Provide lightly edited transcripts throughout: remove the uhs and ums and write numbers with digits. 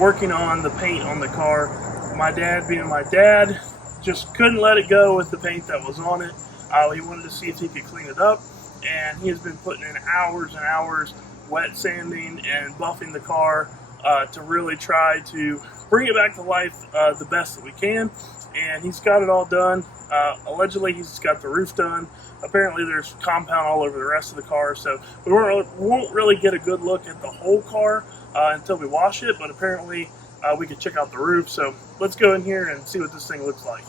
Working on the paint on the car. My dad, being my dad, just couldn't let it go with the paint that was on it. He wanted to see if he could clean it up, and he has been putting in hours and hours wet sanding and buffing the car to really try to bring it back to life the best that we can. And he's got it all done. Allegedly, he's got the roof done. Apparently, there's compound all over the rest of the car, so we won't really get a good look at the whole car until we wash it, but apparently we could check out the roof. So let's go in here and see what this thing looks like.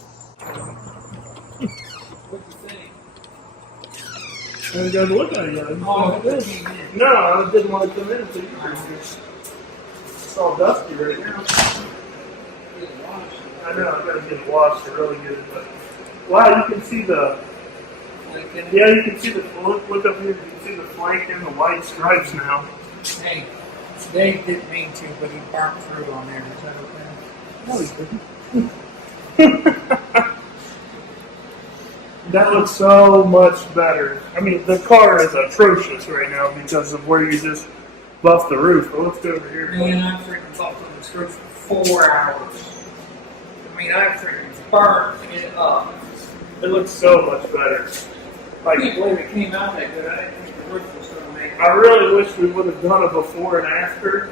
I didn't go to look at it yet. Oh, no, I didn't want to come in until you were here. It's all dusty right now. I know, I gotta get it washed to really get it, but wow, you can see the, yeah, you can see the, look up here, you can see the flank and the white stripes now. Hey, Dave didn't mean to, but he barked through on there. Is that okay? No, he didn't. That looks so much better. I mean, the car is atrocious right now because of where you just buffed the roof. But let's go over here. Man, I freaking buffed this roof for 4 hours. I mean, I freaking burned it up. It looks so much better. I can't believe it came out that good. I didn't think the roof was going to make it. I really wish we would have done a before and after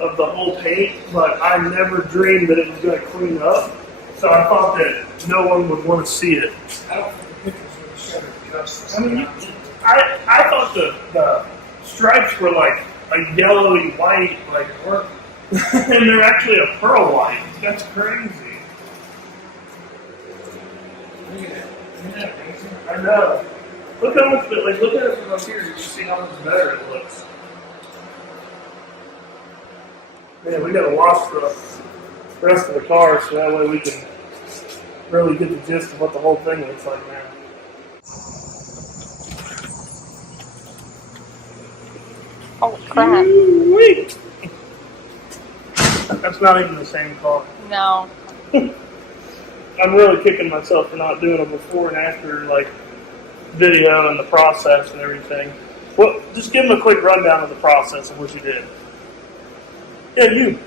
of the whole paint, but I never dreamed that it was going to clean up. So I thought that no one would want to see it. I don't think the pictures really showed it justice. I mean, I thought the stripes were like a yellowy white, like, and they're actually a pearl white. That's crazy. Look at that. Isn't that amazing? I know. Look how much, like, look at it from up here. You see how much better it looks. Man, we gotta wash the rest of the car so that way we can really get the gist of what the whole thing looks like now. Oh crap. Wait. That's not even the same car. No. I'm really kicking myself for not doing a before and after, like, video and the process and everything. Well, just give them a quick rundown of the process of what you did. Yeah, you.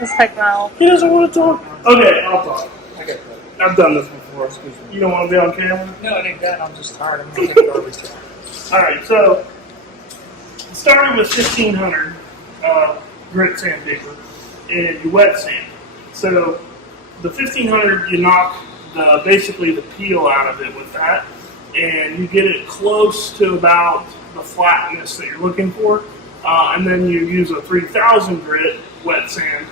It's like no. He doesn't want to talk. Okay, I'll talk. I got that. I've done this before. Excuse me. You don't want to be on camera? No, it ain't that. I'm just tired. I'm going to take garbage out. All right, so starting with 1500 grit sandpaper, and you wet sand. So the 1500, you knock basically the peel out of it with that, and you get it close to about the flatness that you're looking for, and then you use a 3000 grit wet sand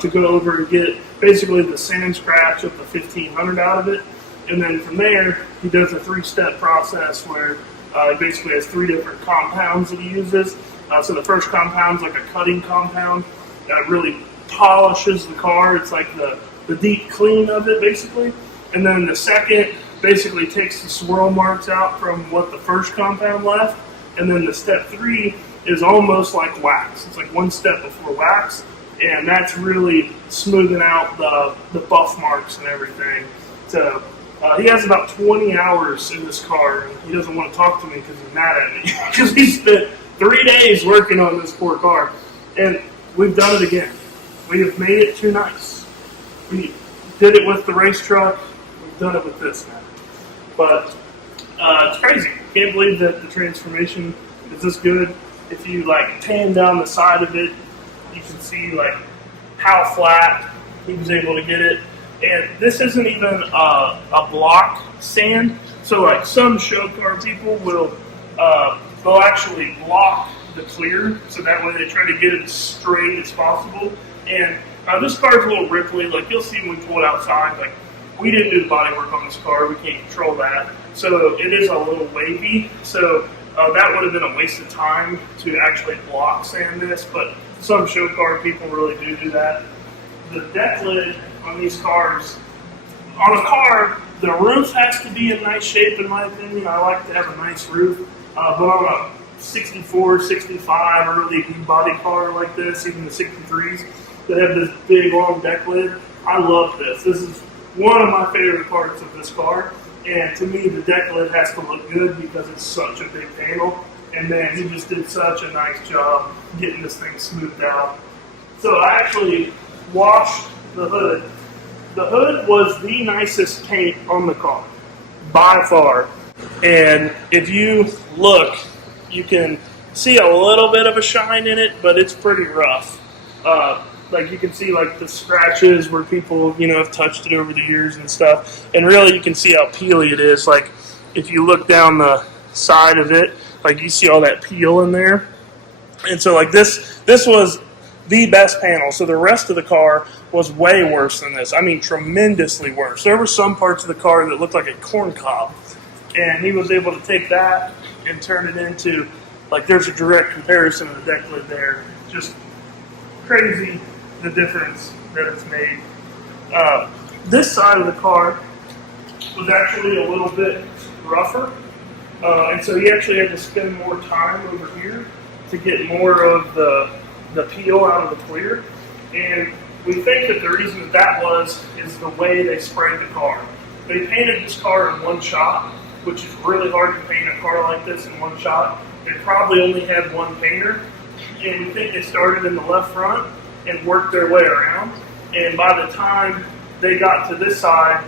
to go over and get basically the sand scratch of the 1500 out of it, and then from there he does a 3-step process where he basically has 3 different compounds that he uses. So the first compound is like a cutting compound that really polishes the car. It's like the deep clean of it, basically. And then the second basically takes the swirl marks out from what the first compound left. And then the step 3 is almost like wax. It's like one step before wax. And that's really smoothing out the buff marks and everything. So he has about 20 hours in this car, and he doesn't want to talk to me because he's mad at me. Because he spent 3 days working on this poor car. And we've done it again. We have made it too nice. We did it with the race truck. We've done it with this now. But it's crazy. Can't believe that the transformation is this good. If you like pan down the side of it, you can see like how flat he was able to get it. And this isn't even a block sand. So like some show car people will they'll actually block the clear, so that way they try to get it as straight as possible. And this car's a little ripply. Like you'll see when we pull it outside. Like we didn't do the body work on this car. We can't control that. So it is a little wavy. So that would have been a waste of time to actually block sand this. But some show car people really do that. The deck lid on these cars, on a car, the roof has to be in nice shape in my opinion. I like to have a nice roof. But on a 64, 65 early body car like this, even the 63s that have this big long deck lid, I love this. This is one of my favorite parts of this car. And to me, the deck lid has to look good because it's such a big panel. And man, he just did such a nice job getting this thing smoothed out. So I actually washed the hood. The hood was the nicest paint on the car, by far. And if you look, you can see a little bit of a shine in it, but it's pretty rough. Like you can see like the scratches where people, have touched it over the years and stuff. And really you can see how peely it is. Like if you look down the side of it, like you see all that peel in there. And so like this was the best panel. So the rest of the car was way worse than this. I mean, tremendously worse. There were some parts of the car that looked like a corn cob. And he was able to take that and turn it into, like there's a direct comparison of the deck lid there. Just crazy the difference that it's made. This side of the car was actually a little bit rougher. And so he actually had to spend more time over here to get more of the peel out of the clear. And we think that the reason that was is the way they sprayed the car. They painted this car in one shot, which is really hard to paint a car like this in one shot. They probably only had one painter, and we think they started in the left front and worked their way around. And by the time they got to this side,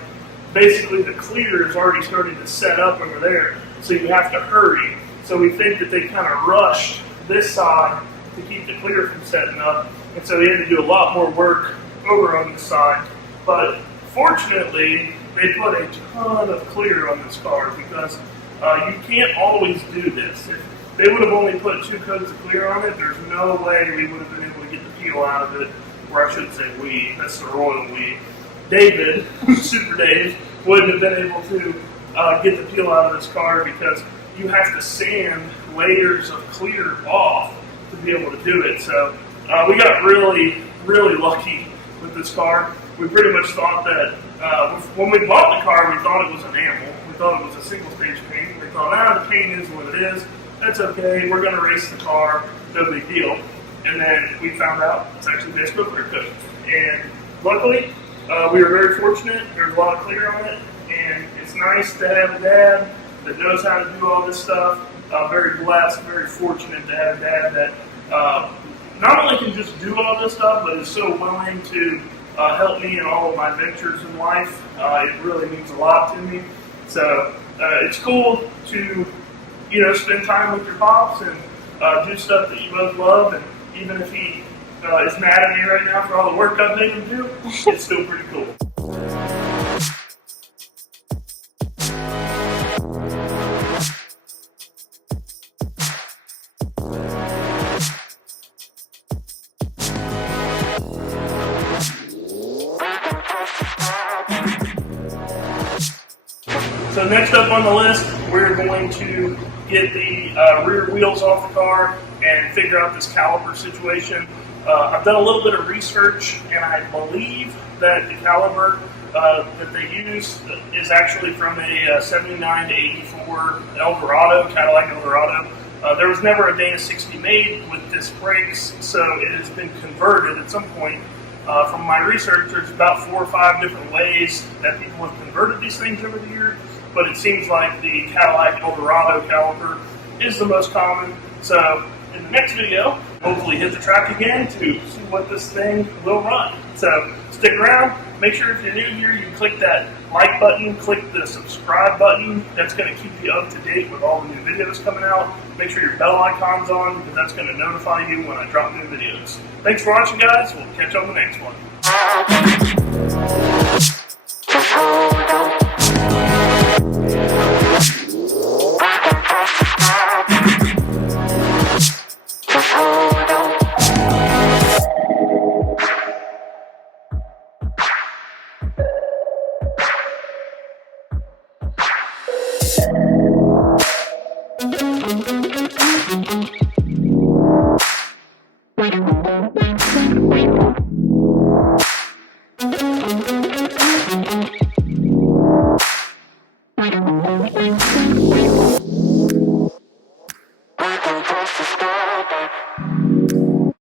basically the clear is already starting to set up over there, so you have to hurry. So we think that they kind of rushed this side to keep the clear from setting up, and so they had to do a lot more work over on this side. But fortunately, they put a ton of clear on this car because you can't always do this. If they would have only put 2 coats of clear on it, there's no way we would have been able to get the peel out of it, or I should say we, that's the royal we. David, Super Dave, wouldn't have been able to get the peel out of this car because you have to sand layers of clear off to be able to do it. So we got really, really lucky with this car. We pretty much thought that when we bought the car, we thought it was enamel. We thought it was a single stage paint. We thought, the paint is what it is. That's okay. We're going to race the car. No big deal. And then we found out it's actually base coat clear coat. And luckily, we were very fortunate. There's a lot of clear on it. And it's nice to have a dad that knows how to do all this stuff. Very blessed, very fortunate to have a dad that not only can just do all this stuff, but is so willing to help me in all of my ventures in life. It really means a lot to me. So it's cool to, spend time with your pops and do stuff that you both love. And even if he is mad at me right now for all the work I've made him do, it's still pretty cool. So next up on the list, we're going to get the rear wheels off the car and figure out this caliper situation. I've done a little bit of research, and I believe that the caliper that they use is actually from a 79 to 84 Eldorado, Cadillac Eldorado. There was never a Dana 60 made with disc brakes, so it has been converted at some point. From my research, there's about 4 or 5 different ways that people have converted these things over the years, but it seems like the Cadillac Eldorado caliper is the most common. So in the next video, hopefully hit the track again to see what this thing will run. So stick around. Make sure if you're new here, you click that like button, click the subscribe button. That's going to keep you up to date with all the new videos coming out. Make sure your bell icon's on because that's going to notify you when I drop new videos. Thanks for watching, guys. We'll catch you on the next one.